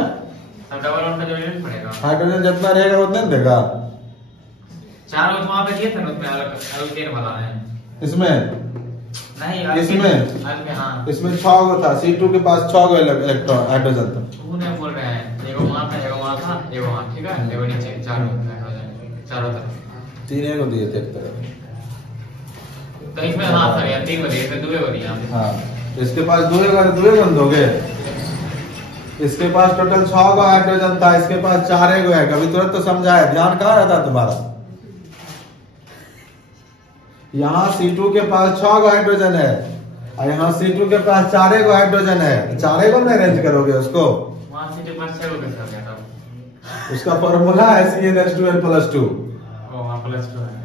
डबल बॉन्ड का जरूरत नहीं पड़ेगा। हाइड्रोजन जितना रहेगा उतना देगा। 4 वहां पे दिए थे ना, उसमें अलग केन वाला है इसमें नहीं, इसमें 6 गो था, C2 के पास 6 गो इलेक्ट्रॉन हाइड्रोजन था। उन्हें बोल रहे हैं, एगो वहां था, एगो वहां था, एगो वहां, ठीक है, एगो नीचे, 4 हाइड्रोजन चारों तरफ। 3 को दिए थे एक तरफ, तो इसमें हाँ सर, या 3 को दिए थे, 2 को दिया। हाँ, इसके पास 2 को दोगे। इसके पास टोटल 6 गो हाइड्रोजन था, इसके पास 4 गो है। कभी तुरंत तो समझाया, ध्यान कहाँ रहता तुम्हारा। यहाँ C2 के पास 6 गो हाइड्रोजन है और यहाँ C2 के पास 4 गो हाइड्रोजन है। 4 गो में अरेंज करोगे उसको, वहाँ से जो 5 6 कैसे हो गया तब? उसका फॉर्मूला है CnH2n+2। ओ वहाँ +2 है।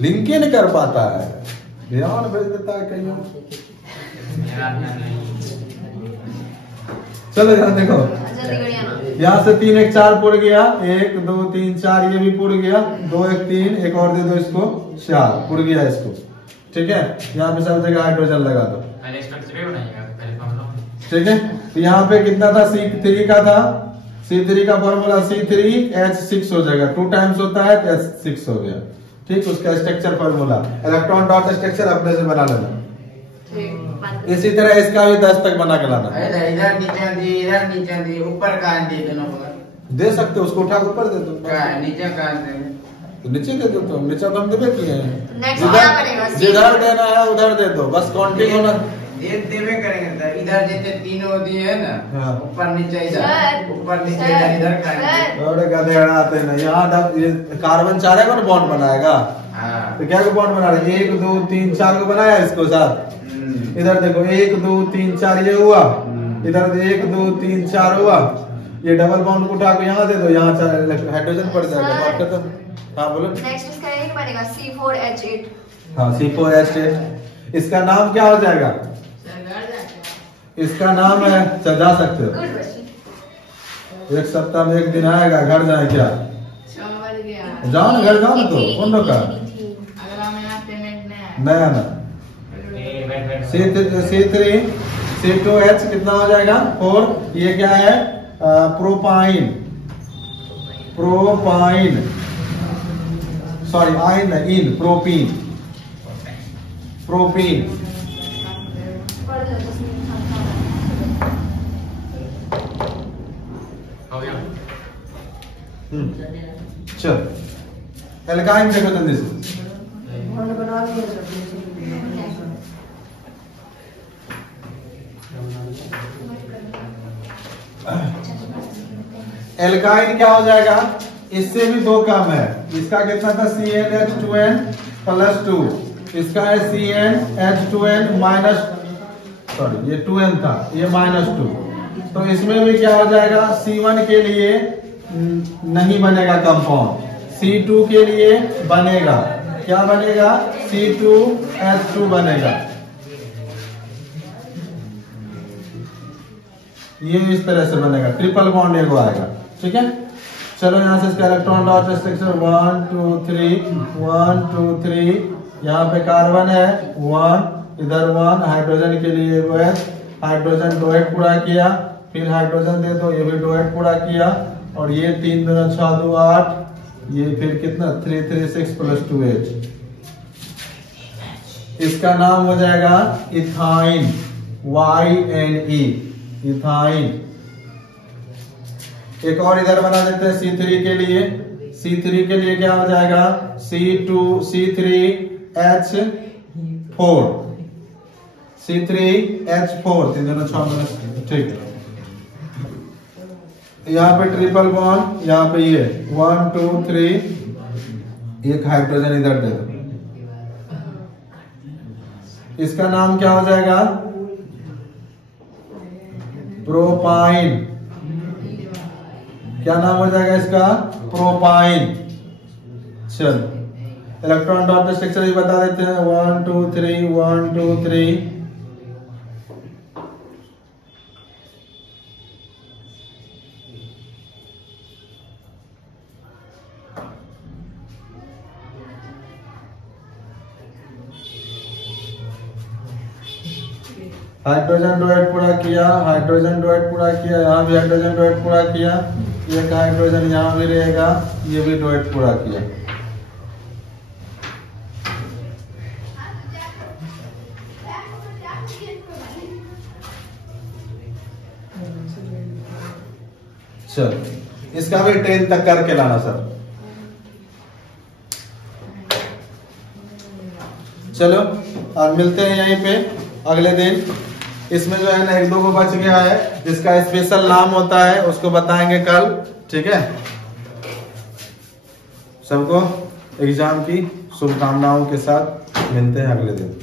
लिंक ही नहीं कर पाता है, ध्यान भेज देता है कहीं। मेरा ध्यान नहीं। चलो यहाँ देखो, जल्दी करिए ना। यहाँ से 3 1 4 पुर गया, 1 2 3 4 ये भी पुर गया, 2 1 3 एक और दे दो इसको, 4 पुर गया इसको। ठीक है, यहाँ पे सब जगह हाइड्रोजन लगा दो। पहले स्ट्रक्चर ही बनाइएगा, पहले फॉर्मूला। ठीक है, तो यहाँ पे कितना था, C3 का था। C3 का फॉर्मूला C3H6 हो जाएगा, 2 टाइम्स होता है तो H6 हो गया। ठीक, उसका structure formula electron dot structure अपने से बना लेना। ठीक। इसी तरह इसका भी 10 तक बना के लाना। इधर नीचे दी ऊपर का दे दोनों को दे सकते हो, उसको उठा के ऊपर दे दो। का नीचे का दे तो नीचे दे दो, तो नीचे तो हम देवे किए हैं। Next क्या बनेगा? जिधर देना है उधर दे दो, बस काउंटिंग होना। देवे करेंगे तो इधर जैसे तीनों दिए है ना, हाँ। ऊपर नीचे सर, इधर, ऊपर नीचे सर, इधर का सर। और गधे अड़ाते हैं। यहाँ ये कार्बन 4 को बॉन्ड बनाएगा, हाँ। तो क्या को बॉन्ड बना रहे, 1 2 3 4 को बनाया इसको साथ। इधर देखो 1 2 3 4 ये हुआ, इधर 1 2 3 4 हुआ। ये डबल बॉन्ड को उठा के यहाँ दे दो, यहाँ हाइड्रोजन पड़ जाएगा। बात खत्म। हाँ बोलो। नेक्स्ट इसका एक बनेगा C4H8। हाँ C4H8, इसका नाम क्या हो जाएगा? इसका नाम है, जा सकते हो। Good question. 1 सप्ताह में 1 दिन आएगा, घर जाए क्या? जाओ ना, घर जाओ ना। तो कौन लोग का नया ना C3 C2H कितना हो जाएगा 4। ये क्या है, प्रोपाइन, प्रोपाइन सॉरी आइन इन, प्रोपीन, प्रोपीन। पढ़ लो जिसमें हो गया। चल एल्काइन देखो जल्दी से। बना दिया। एल्काइन क्या हो जाएगा, इससे भी 2 कम है। इसका कितना था, CnH2n+2। इसका है CnH2n माइनस, सॉरी ये 2n था, ये -2। तो इसमें भी क्या हो जाएगा, C1 के लिए नहीं बनेगा कंपाउंड, C2 के लिए बनेगा। क्या बनेगा, C2H2 बनेगा। ये इस तरह से बनेगा, ट्रिपल बॉन्ड एगो आएगा। ठीक है, चलो यहाँ से इसका इलेक्ट्रॉन डॉट स्ट्रक्चर 1 2 3 1 2 3। यहाँ पे कार्बन है 1, इधर 1, हाइड्रोजन के लिए हाइड्रोजन डोएट पूरा किया, फिर हाइड्रोजन दे दो, ये भी डोएट पूरा किया। और ये 3 2 6 2 8, ये फिर कितना 3 3 6 + 2 8। इसका नाम हो जाएगा इथाइन, YNE, इथाइन। एक और इधर बना देते हैं C3 के लिए। C3 के लिए क्या हो जाएगा, C3H4, C3H4 3 2 6 2। ठीक है, यहाँ पे ट्रिपल बॉन्ड, यहाँ पे ये 1 2 3, एक हाइड्रोजन इधर दे दो। इसका नाम क्या हो जाएगा, प्रोपाइन। क्या नाम हो जाएगा इसका, प्रोपाइन। चल इलेक्ट्रॉन डॉट स्ट्रक्चर भी बता देते हैं, 1 2 3 1 2 3। हाइड्रोजन डोएट पूरा किया, हाइड्रोजन डोएट पूरा किया, यहाँ भी हाइड्रोजन डोएट पूरा किया। एक हाइड्रोजन यहाँ भी रहेगा, ये भी डोएट पूरा किया। चल इसका भी 10 तक करके लाना सर। चलो आज मिलते हैं यहीं पे अगले दिन। इसमें जो है ना एक दो को बच गया है, जिसका स्पेशल नाम होता है उसको बताएंगे कल। ठीक है, सबको एग्जाम की शुभकामनाओं के साथ मिलते हैं अगले दिन।